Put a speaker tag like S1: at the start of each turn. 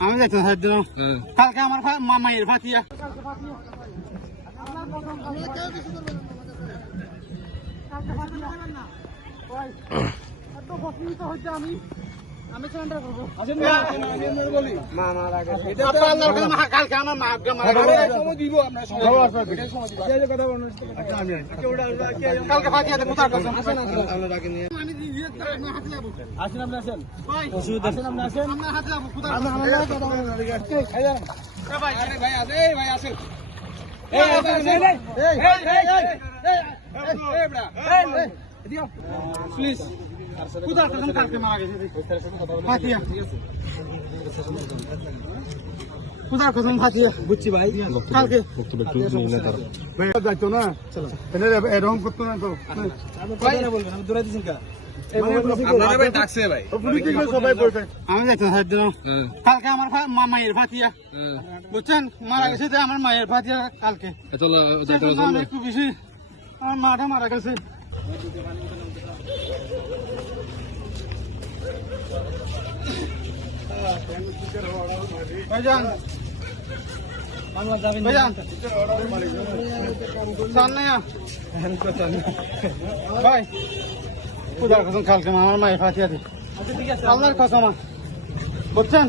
S1: আমি যাইতে সাইড দিলাম কালকে আমার মামাইয়ের ফাতিয়া কালকে ফাতিয়া আমি আমি সারেন্ডার করব আসেন আপনি আসেন ভাই ভাই আসে ভাই আসেন এই আসেন এই এই এই এই এই প্লিজ কোথায় কালকে
S2: না তার
S3: ভাই যাইতো না? এনে এরকম করতো না তো।
S2: আচ্ছা, আচ্ছা। ভাই।
S3: না বলবেন
S1: আমি
S2: দূরে
S1: কালকে আমার মায়ের ফাতিয়া বুঝছেন? মারা গেছে আমার মায়ের ফাতিয়া কালকে। একটু বেশি আমার মাটা মারা গেছে। ভাইজান ভাইজান চান না ভাই খুদার কসম কালকে আমার মায়ের ফাতিয়া দি আল্লাহর কসম বুঝছেন